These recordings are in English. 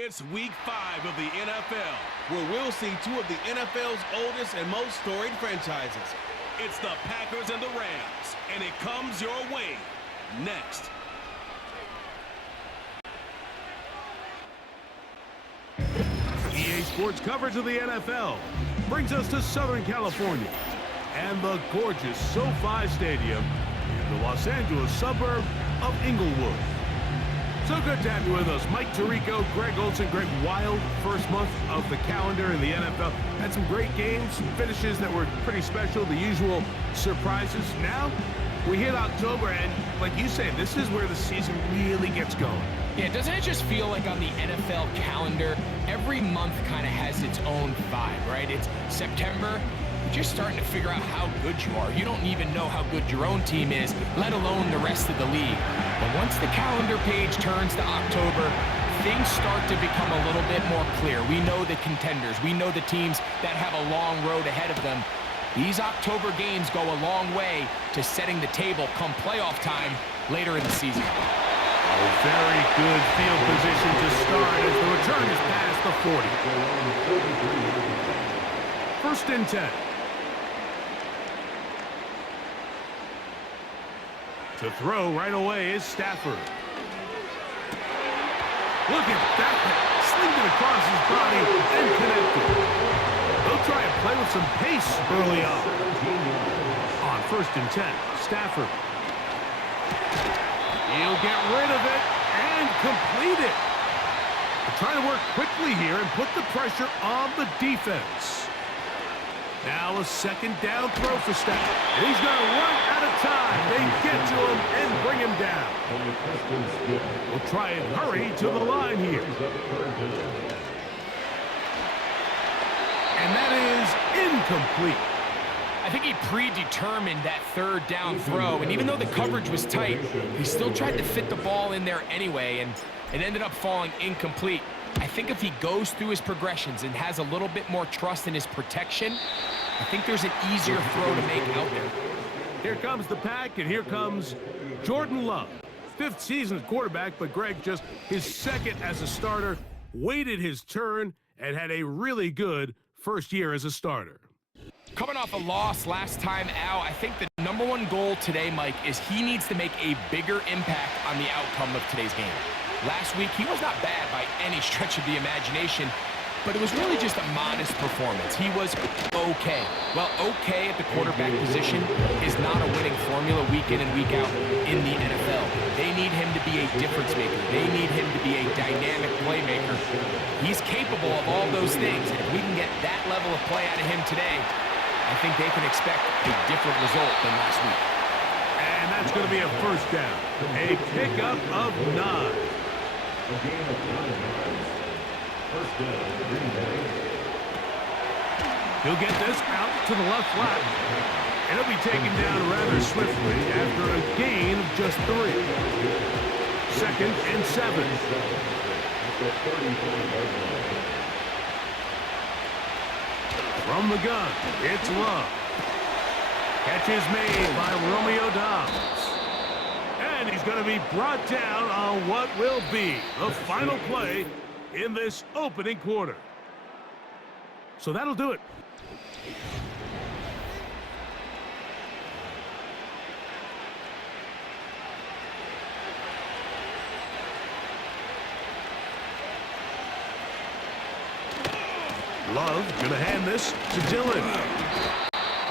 It's week 5 of the NFL, where we'll see two of the NFL's oldest and most storied franchises. It's the Packers and the Rams, and it comes your way next. EA Sports coverage of the NFL brings us to Southern California and the gorgeous SoFi Stadium in the Los Angeles suburb of Inglewood. So good to have you with us. Mike Tirico, Greg Olsen. Greg, wild first month of the calendar in the NFL. Had some great games, some finishes that were pretty special, the usual surprises. Now, we hit October, and like you say, this is where the season really gets going. Yeah, doesn't it just feel like on the NFL calendar, every month kind of has its own vibe, right? It's September, you're just starting to figure out how good you are. You don't even know how good your own team is, let alone the rest of the league. But once the calendar page turns to October, things start to become a little bit more clear. We know the contenders. We know the teams that have a long road ahead of them. These October games go a long way to setting the table come playoff time later in the season. A very good field position to start as the return is past the 40. First and 10. To throw right away is Stafford. Look at that. Slinged it across his body and connected. They'll try and play with some pace early on. On first and 10, Stafford. He'll get rid of it and complete it. They're trying to work quickly here and put the pressure on the defense. Now a second down throw for Stafford. And he's going to run out of time. They get to him and bring him down. We'll try and hurry to the line here. And that is incomplete. I think he predetermined that third down throw, and even though the coverage was tight, he still tried to fit the ball in there anyway, and it ended up falling incomplete. I think if he goes through his progressions and has a little bit more trust in his protection, I think there's an easier throw to make out there. Here comes the pack, and here comes Jordan Love. 5th season quarterback, but Greg just his second as a starter, waited his turn, and had a really good first year as a starter. Coming off a loss last time out, I think the number one goal today, Mike, is he needs to make a bigger impact on the outcome of today's game. Last week, he was not bad by any stretch of the imagination, but it was really just a modest performance. He was okay. Well, okay at the quarterback position is not a winning formula week in and week out in the NFL. They need him to be a difference maker. They need him to be a dynamic playmaker. He's capable of all those things, and if we can get that level of play out of him today, I think they can expect a different result than last week. And that's going to be a first down. A pickup of 9. He'll get this out to the left flat. And he'll be taken down rather swiftly after a gain of just 3. Second and 7. From the gun, it's Love. Catch is made by Romeo Doubs. And he's going to be brought down on what will be the final play in this opening quarter. So that'll do it. Love going to hand this to Dillon.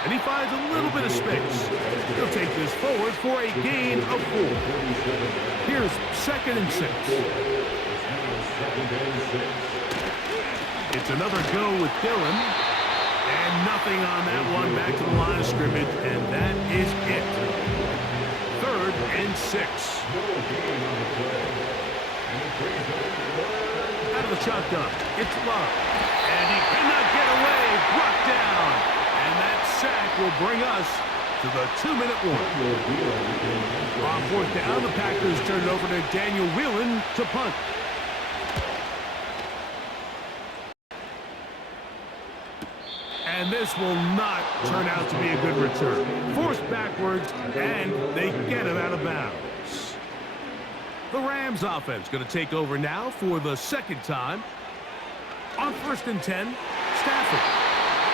And he finds a little bit of space. He'll take this forward for a gain of 4. Here's second and 6. It's another go with Dillon. And nothing on that one. Back to the line of scrimmage. And that is it. Third and 6. Out of the shotgun. It's Love. And he cannot get away. Brought down. And that sack will bring us to the 2-minute warning. On 4th down, the Packers turn it over to Daniel Whelan to punt. And this will not turn out to be a good return. Forced backwards, and they get him out of bounds. The Rams offense going to take over now for the second time. On 1st and 10, Stafford.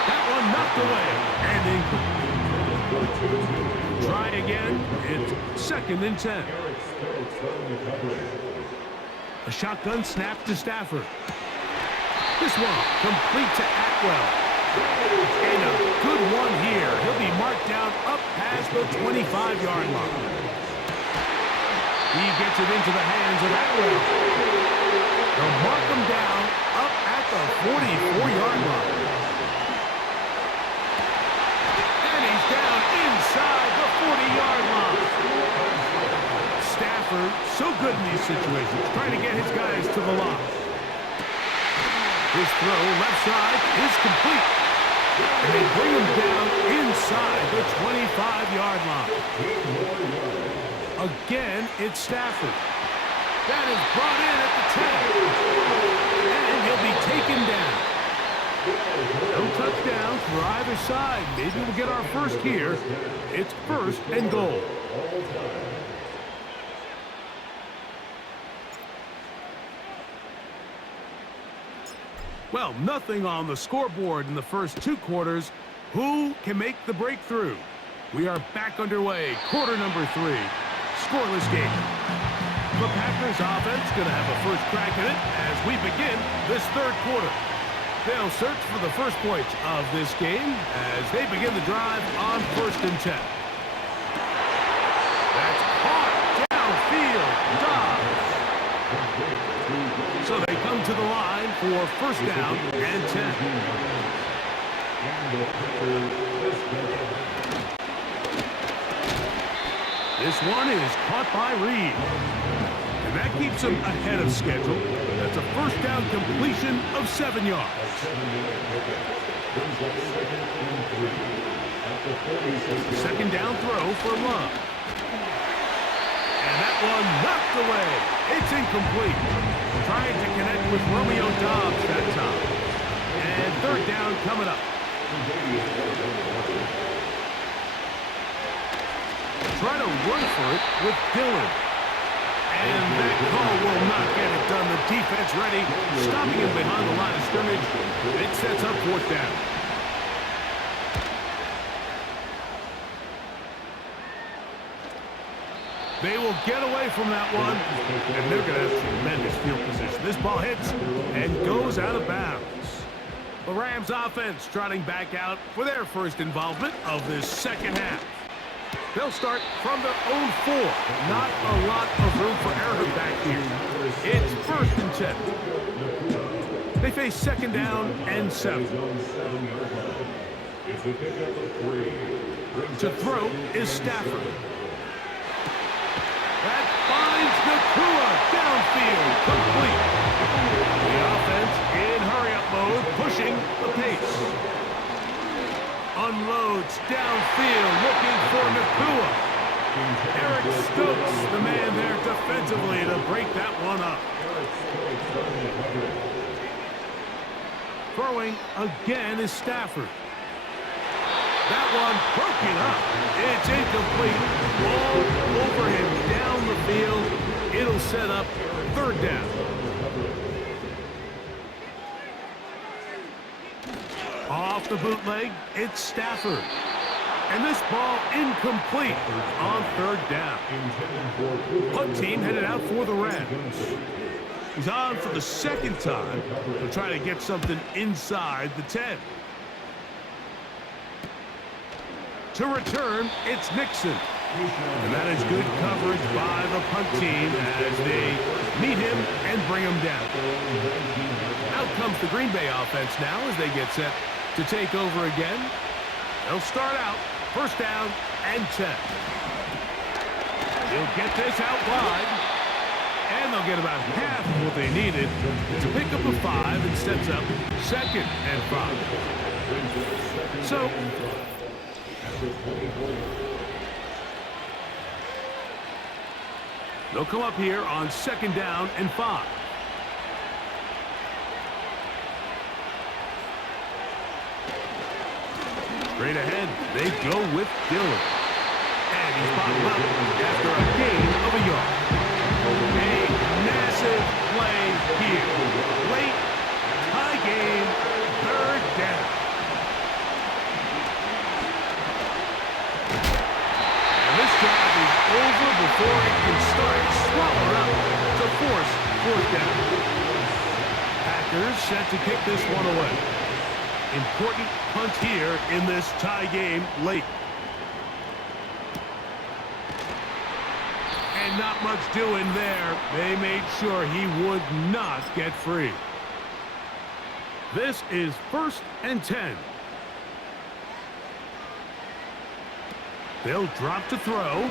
That one knocked away and incomplete. Try again. It's 2nd and 10. A shotgun snap to Stafford. This one complete to Atwell. And a good one here. He'll be marked down up past the 25-yard line. He gets it into the hands of Atwell. They'll mark him down up at the 44-yard line. And he's down inside the 40-yard line. Stafford, so good in these situations, trying to get his guys to the line. His throw left side is complete. And they bring him down inside the 25-yard line. Again, it's Stafford. That is brought in at the 10. And he'll be taken down. No touchdowns for either side. Maybe we'll get our first here. It's 1st and goal. Well, nothing on the scoreboard in the first 2 quarters. Who can make the breakthrough? We are back underway. Quarter number 3. Scoreless game. The Packers offense going to have a first crack at it as we begin this 3rd quarter. They'll search for the first points of this game as they begin the drive on 1st and 10. That's caught downfield. Dobbs. So they come to the line for 1st down and 10. This one is caught by Reed. And that keeps him ahead of schedule. That's a 1st down completion of 7 yards. 2nd down throw for Love. And that one knocked away. It's incomplete. Trying to connect with Romeo Dobbs that time. And 3rd down coming up. Try to run for it with Dillon. And that call will not get it done. The defense ready, stopping him behind the line of scrimmage. It sets up 4th down. They will get away from that one, and they're going to have tremendous field position. This ball hits and goes out of bounds. The Rams offense trotting back out for their first involvement of this 2nd half. They'll start from their own 4. Not a lot of room for error back here. It's 1st and 10. They face 2nd down and 7. To throw is Stafford. That finds Nakua downfield, complete. The offense in hurry-up mode, pushing the pace. Unloads downfield, looking for Nakua. Eric Stokes, the man there defensively to break that one up. Throwing again is Stafford. That one broken up. It's incomplete. All over him down the field. It'll set up 3rd down. Off the bootleg, it's Stafford. And this ball incomplete on 3rd down. Punt team headed out for the Rams. He's on for the 2nd time to try to get something inside the 10. To return, it's Nixon. And that is good coverage by the punt team as they meet him and bring him down. Out comes the Green Bay offense now as they get set to take over again. They'll start out 1st down and 10. They'll get this out wide. And they'll get about half of what they needed to pick up a 5 and sets up 2nd and 5. So they'll come up here on 2nd down and 5. Straight ahead, they go with Dillon. And he's bottled up after a gain of a yard. A massive play here. Late, tie game, third down. And this drive is over before it can start. Swallowed up to force fourth down. Packers set to kick this one away. Important punt here in this tie game late. And not much doing there. They made sure he would not get free. This is 1st and 10. They'll drop to throw.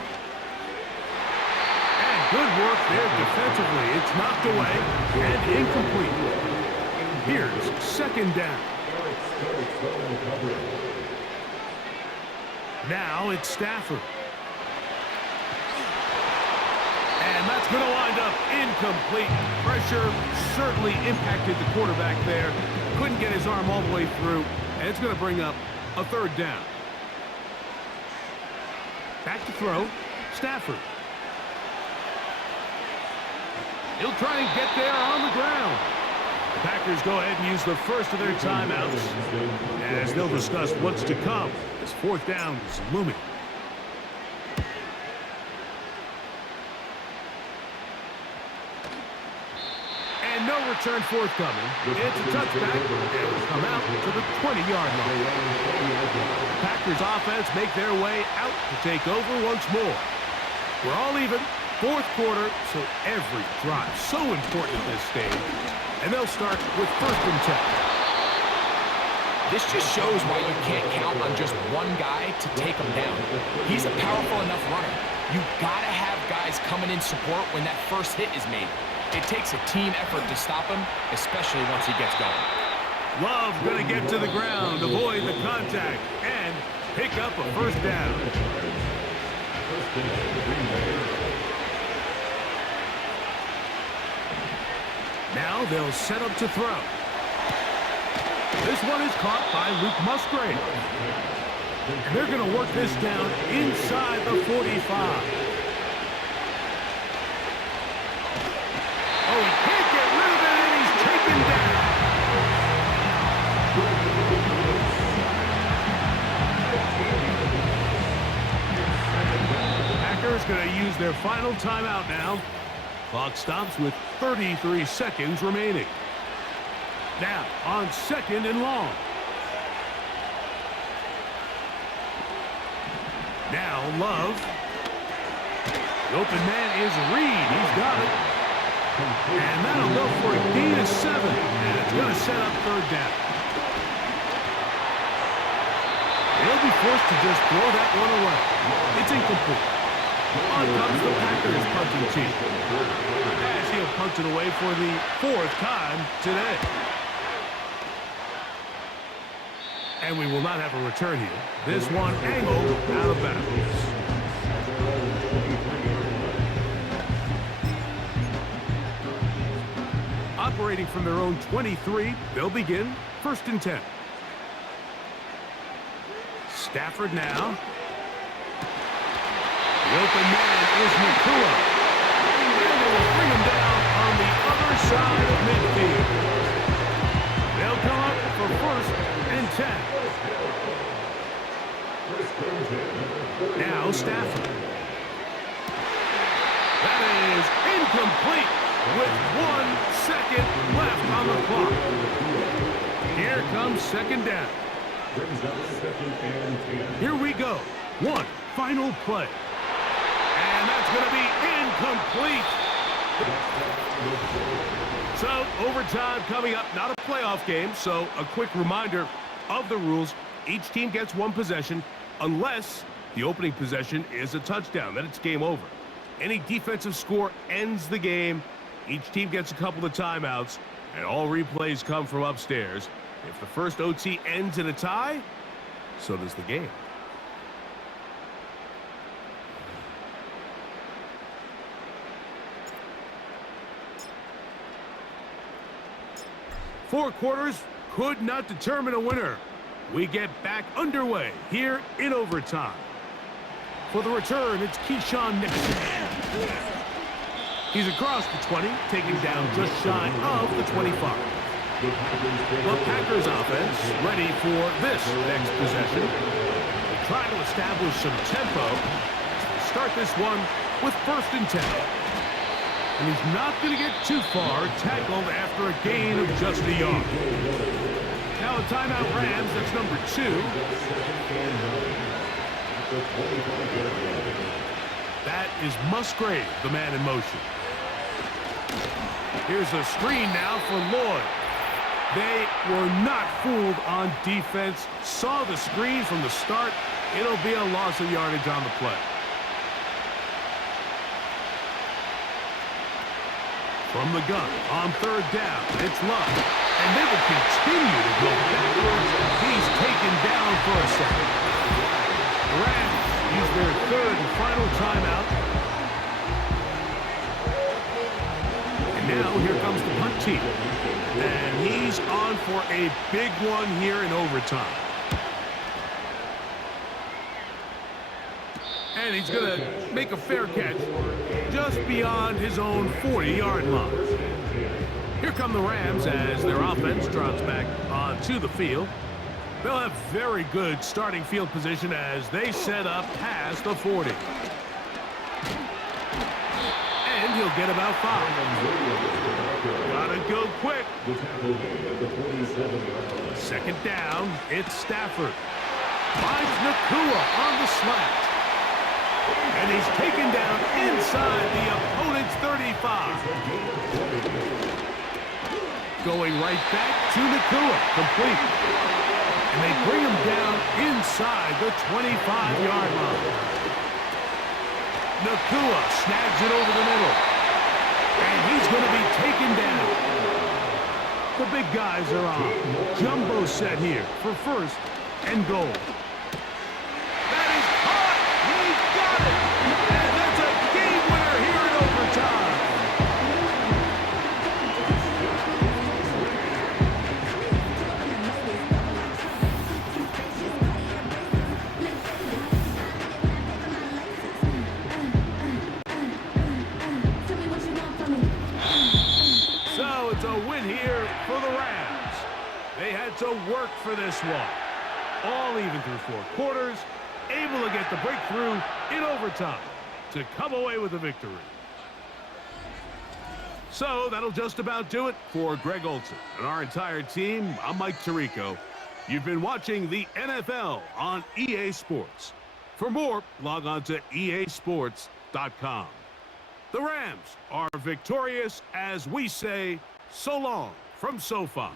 And good work there defensively. It's knocked away and incomplete. Here's 2nd down. Now it's Stafford. And that's going to wind up incomplete. Pressure certainly impacted the quarterback there. Couldn't get his arm all the way through. And it's going to bring up a 3rd down. Back to throw. Stafford. He'll try and get there on the ground. The Packers go ahead and use the first of their timeouts as they'll discuss what's to come as 4th down is looming. And no return forthcoming. It's a touchback and will come out to the 20-yard line. The Packers offense make their way out to take over once more. We're all even. 4th quarter, so every drive so important at this stage. And they'll start with 1st and 10. This just shows why you can't count on just one guy to take him down. He's a powerful enough runner. You gotta have guys coming in support when that first hit is made. It takes a team effort to stop him, especially once he gets going. Love gonna get to the ground, avoid the contact, and pick up a 1st down. Now they'll set up to throw. This one is caught by Luke Musgrave. And they're going to work this down inside the 45. Oh, he can't get rid of it, and he's taken down. Packers going to use their final timeout now. Clock stops with 33 seconds remaining. Now, on 2nd and long. Now, Love. The open man is Reed. He's got it. And that'll go for a gain of 7. And it's going to set up 3rd down. They'll be forced to just throw that one away. It's incomplete. On comes the Packers punting team. As he'll punt it away for the 4th time today. And we will not have a return here. This one angled out of bounds. Operating from their own 23, they'll begin 1st and 10. Stafford now. The open man is Nakua. And they will bring him down on the other side of midfield. They'll come up for 1st and 10. Now Stafford. That is incomplete with 1 second left on the clock. Here comes 2nd down. Here we go. One final play. And that's going to be incomplete. So, overtime coming up. Not a playoff game, so a quick reminder of the rules. Each team gets 1 possession unless the opening possession is a touchdown. Then it's game over. Any defensive score ends the game. Each team gets a couple of timeouts, and all replays come from upstairs. If the first OT ends in a tie, so does the game. Four quarters could not determine a winner. We get back underway here in overtime. For the return, it's Keyshawn Nixon. He's across the 20, taken down just shy of the 25. The Packers offense ready for this next possession. They try to establish some tempo. Start this one with 1st and 10. And he's not going to get too far, tackled after a gain of just a yard. Now a timeout Rams, that's number 2. That is Musgrave, the man in motion. Here's a screen now for Lloyd. They were not fooled on defense. Saw the screen from the start. It'll be a loss of yardage on the play. From the gun on 3rd down, it's Love. And they will continue to go backwards. He's taken down for a second. The Rams use their 3rd and final timeout. And now here comes the punt team. And he's on for a big one here in overtime. And he's going to make a fair catch just beyond his own 40-yard line. Here come the Rams as their offense trots back onto the field. They'll have very good starting field position as they set up past the 40. And he'll get about 5. Gotta go quick. 2nd down, it's Stafford. Finds Nakua on the slant. And he's taken down inside the opponent's 35. Going right back to Nakua, complete. And they bring him down inside the 25-yard line. Nakua snags it over the middle. And he's going to be taken down. The big guys are on. Jumbo set here for 1st and goal. That is caught. He got it. And that's a game winner here in overtime. So it's a win here for the Rams. They had to work for this one. All even through 4 quarters, able to get the breakthrough in overtime to come away with a victory. So that'll just about do it for Greg Olsen and our entire team. I'm Mike Tirico. You've been watching the NFL on EA Sports. For more, log on to easports.com. The Rams are victorious as we say so long from SoFi.